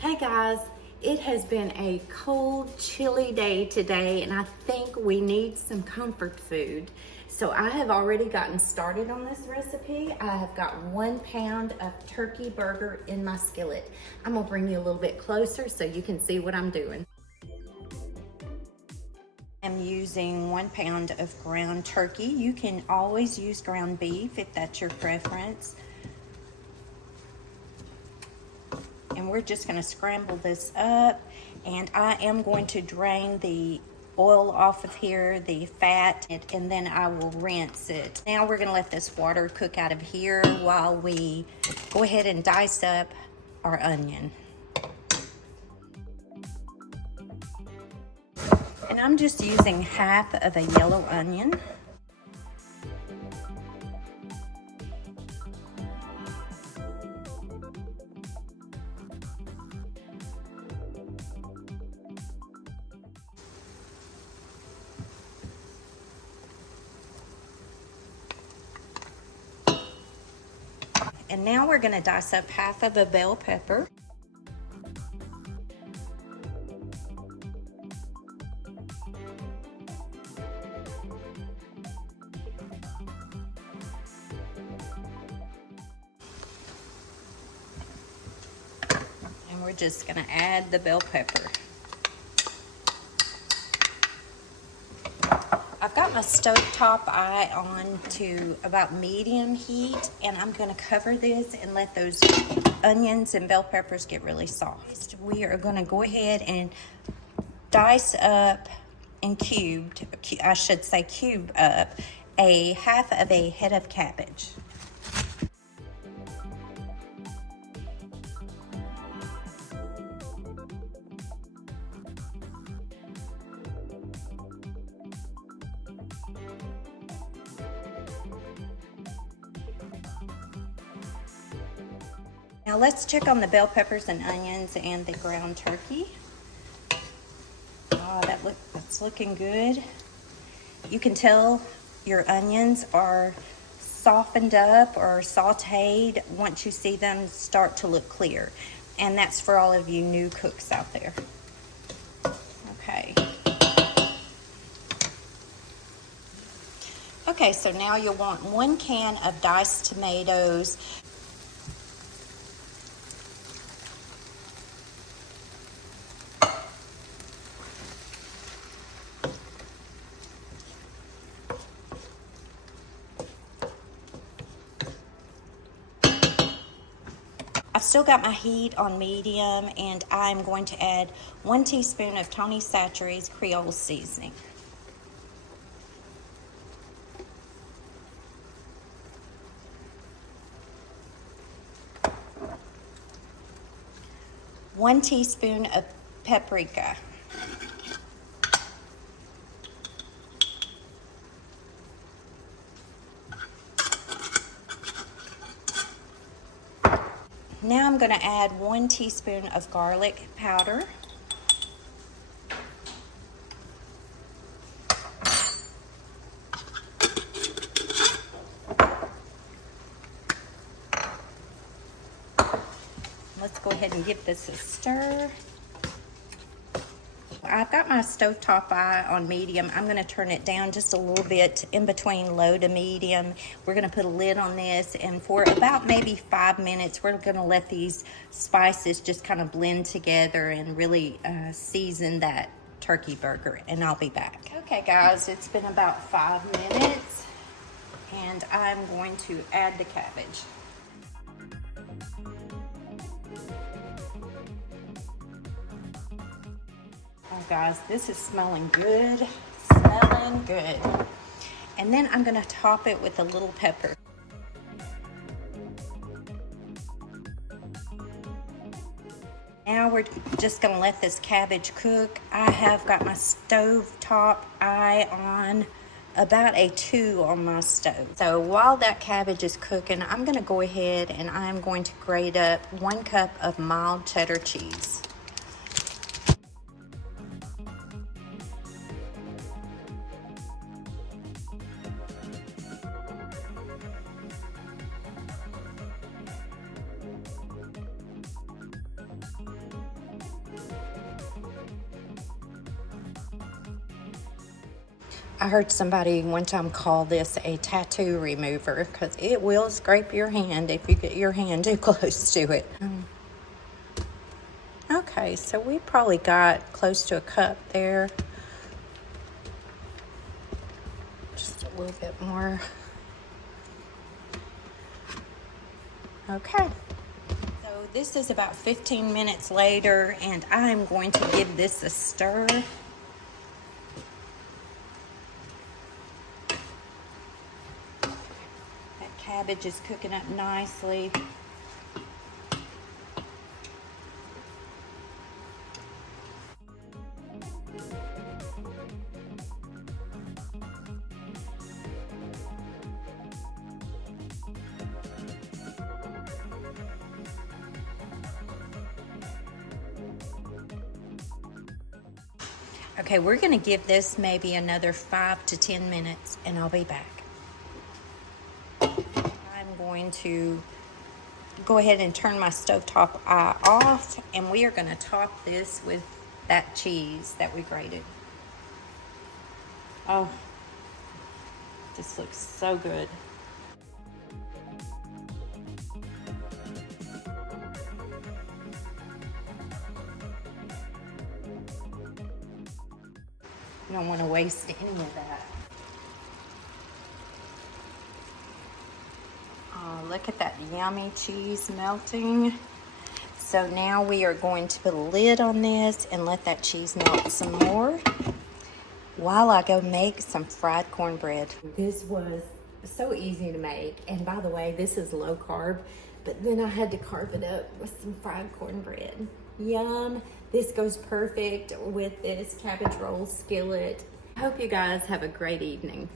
Hey guys, it has been a cold, chilly day today, and I think we need some comfort food. So I have already gotten started on this recipe. I have got 1 pound of turkey burger in my skillet. I'm gonna bring you a little bit closer so you can see what I'm doing. I'm using 1 pound of ground turkey. You can always use ground beef if that's your preference. And we're just going to scramble this up, and I am going to drain the oil off of here, the fat, and then I will rinse it. Now we're going to let this water cook out of here while we go ahead and dice up our onion. And I'm just using half of a yellow onion. And now we're going to dice up half of a bell pepper. And we're just going to add the bell pepper. I've got my stovetop eye on to about medium heat, and I'm going to cover this and let those onions and bell peppers get really soft. We are going to go ahead and dice up and cube up a half of a head of cabbage. Now let's check on the bell peppers and onions and the ground turkey. Oh, that's looking good. You can tell your onions are softened up or sauteed once you see them start to look clear. And that's for all of you new cooks out there. Okay. Okay, so now you'll want 1 can of diced tomatoes. I've still got my heat on medium, and I'm going to add 1 teaspoon of Tony Chachere's Creole seasoning. One teaspoon of paprika. Now I'm going to add 1 teaspoon of garlic powder. Let's go ahead and give this a stir. I've got my stovetop eye on medium. I'm going to turn it down just a little bit in between low to medium. We're going to put a lid on this, and for about maybe 5 minutes, we're going to let these spices just kind of blend together and really season that turkey burger, and I'll be back. Okay guys, it's been about 5 minutes, and I'm going to add the cabbage. Oh guys, this is smelling good, And then I'm gonna top it with a little pepper. Now we're just gonna let this cabbage cook. I have got my stove top eye on about a 2 on my stove. So while that cabbage is cooking, I'm gonna go ahead and I'm going to grate up 1 cup of mild cheddar cheese. I heard somebody one time call this a tattoo remover because it will scrape your hand if you get your hand too close to it. Okay, so we probably got close to a cup there. Just a little bit more. Okay. So this is about 15 minutes later, and I'm going to give this a stir. That cabbage is cooking up nicely. Okay, we're gonna give this maybe another 5 to 10 minutes and I'll be back. I'm going to go ahead and turn my stovetop eye off, and we are gonna top this with that cheese that we grated. Oh, this looks so good. You don't want to waste any of that. Oh, look at that yummy cheese melting. So now we are going to put a lid on this and let that cheese melt some more while I go make some fried cornbread. This was so easy to make. And by the way, this is low carb, but then I had to carb it up with some fried cornbread. Yum. This goes perfect with this cabbage roll skillet. I hope you guys have a great evening.